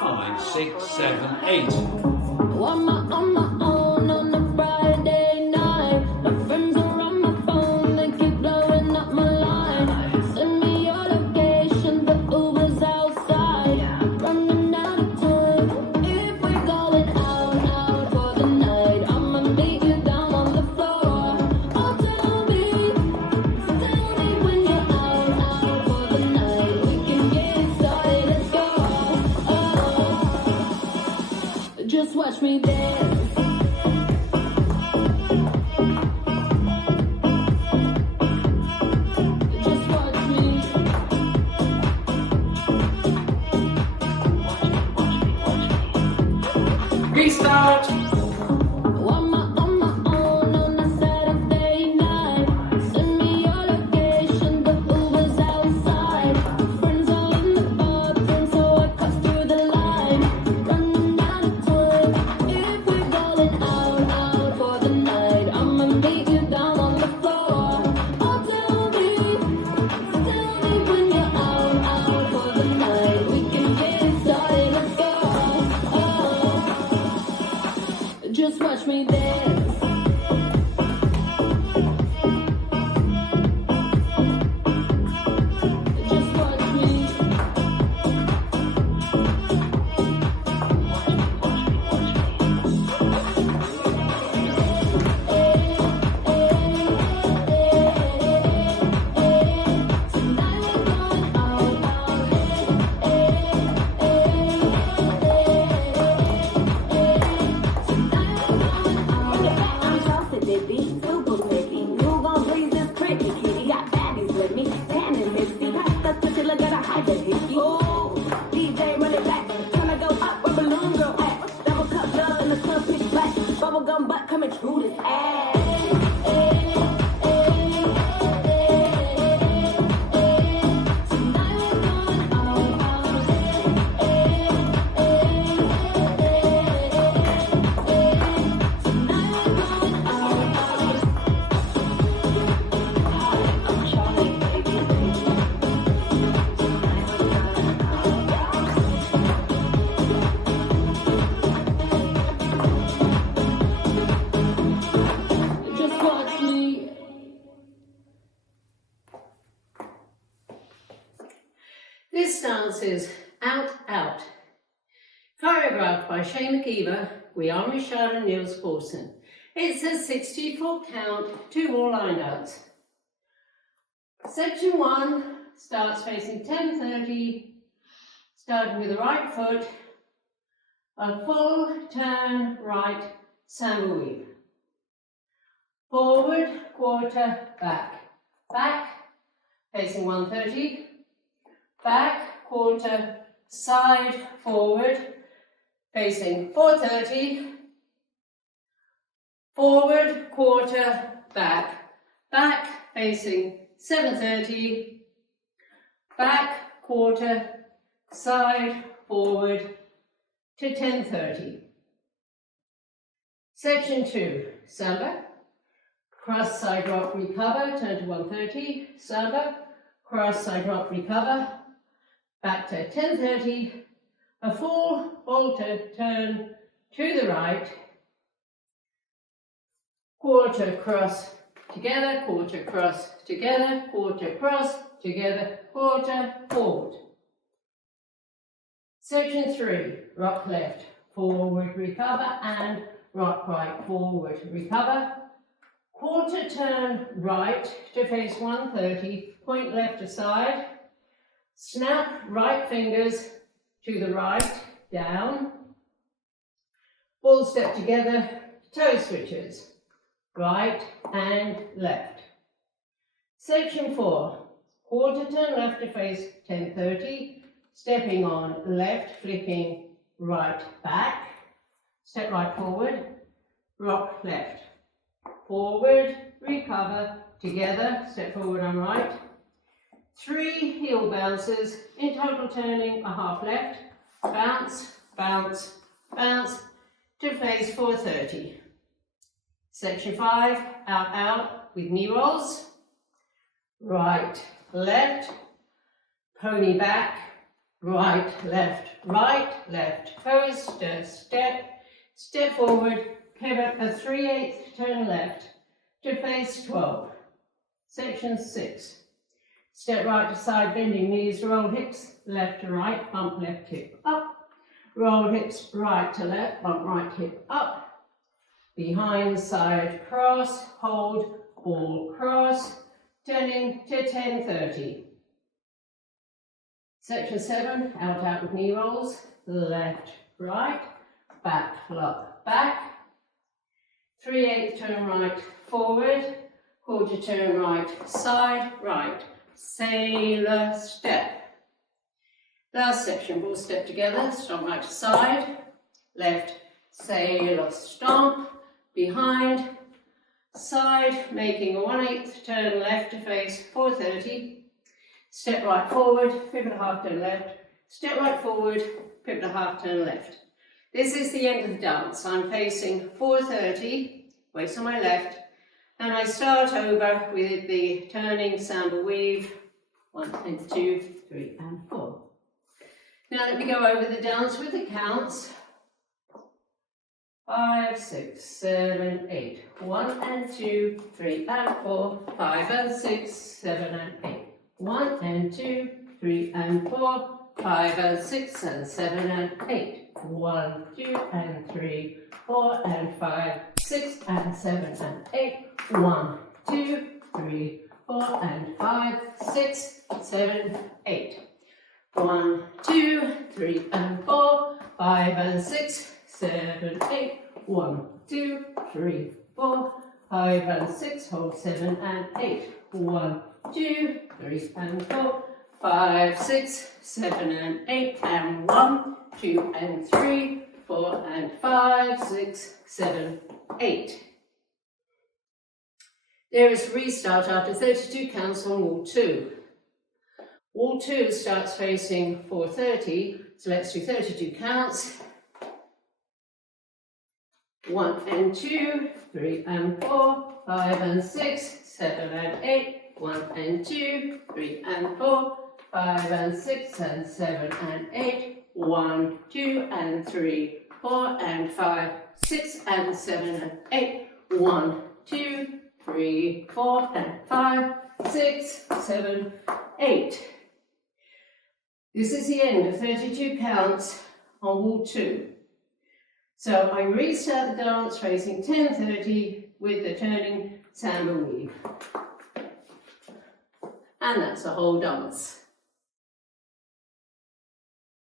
5, 6, 7, 8. On my own on a Friday night. My friends are on my phone, they keep blowing up my line. Send me your location, the Uber's outside. Running out of time. If we're going out for the night, I'ma meet you down on the floor. Oh, tell me when you're out for the night. We can get it started, let's go. Just watch me dance. Just watch me. Restart. On my own on a Saturday night. Send me your location, the Uber's outside. Friends are in the bathroom, so I cut through the line. Running out of time. If we're going out for the night, I'ma meet you down on the floor. Oh, tell me when you're out for the night. We can get it started, let's go. Just watch me dance. Just watch me. I'm trusted, baby, super slicky. You gon' please this pretty kitty. Got baddies with me, tan and misty. That's the till I gotta hide the hickey. Ooh, DJ run it back. Tryna go up where balloon girl at. Double cup love in the club pitch black. Bubblegum butt coming through this ass. Just watch me. This dance is Out Out, choreographed by Shane McKeever, Guillaume Richard and Niels Paulsen. It's a 64 count, 2 more line dance. Section 1 starts facing 10:30, starting with the right foot, a full turn right samba weave. Forward, quarter, back. Back, facing 1:30. Back, quarter, side, forward, facing 4:30. Forward, quarter, back. Back, facing 7:30. Back, quarter, side, forward to 10:30. Section 2, samba. Cross, side rock, recover, turn to 1:30. Samba, cross, side rock, recover. Back to 10:30, a full alter turn to the right, quarter cross together, quarter cross together, quarter cross together, quarter forward. Section 3, rock left, forward, recover, and rock right, forward, recover. Quarter turn right to face 1:30, point left aside. Snap right fingers to the right, down. Ball step together, toe switches, right and left. Section 4, quarter turn left to face 10:30, stepping on left, flipping right back, step right forward, rock left, forward, recover, together, step forward on right. 3 heel bounces, in total turning a half left, bounce, bounce, bounce, to face 4:30. Section 5, out, out with knee rolls, right, left, pony back, right, left, coaster, step forward, pivot a 3/8 turn left to face 12. Section 6. Step right to side, bending knees, roll hips, left to right, bump left hip up. Roll hips right to left, bump right hip up. Behind side cross, hold, ball cross, turning to 10:30. Section 7, out with knee rolls, left, right, back, flop, back. 3/8 turn right, forward, quarter turn right, side, right, sailor step. Last section, ball step together, stomp right to side, left, sailor stomp, behind, side, making a 1/8 turn left to face 4:30, step right forward, pivot a half turn left, step right forward, pivot a half turn left. This is the end of the dance. I'm facing 4:30, waist on my left, and I start over with the turning samba weave, 1 and 2, 3 and 4. Now let me go over the dance with the counts. 5, 6, 7, 8. 1 and 2, 3 and 4, 5 and 6, 7 and 8. 1 and 2, 3 and 4, 5 and 6 and 7 and 8. 1, 2 and 3, 4 and 5, 6 and 7 and 8. 1, 2, 3, 4 and 5, 6, 7, 8. 1, 2, 3 and 4, 5 and 6, 7, 8. 1, 2, 3, 4, 5 and 6, hold 7 and 8. 1, 2, 3 and 4, 5, 6, 7 and 8. And 1, 2 and 3, 4 and 5, 6, 7, 8. There is restart after 32 counts on wall 2. Wall 2 starts facing 4:30, so let's do 32 counts. 1 and 2, 3 and 4, 5 and 6, 7 and 8. 1 and 2, 3 and 4, 5 and 6 and 7 and 8. 1, 2 and 3, 4 and 5, 6 and 7 and 8. 1, 2, 3, 4 and 5, 6, 7, 8. This is the end of 32 counts on wall 2. So I restart the dance facing 10:30 with the turning samba weave. And that's the whole dance.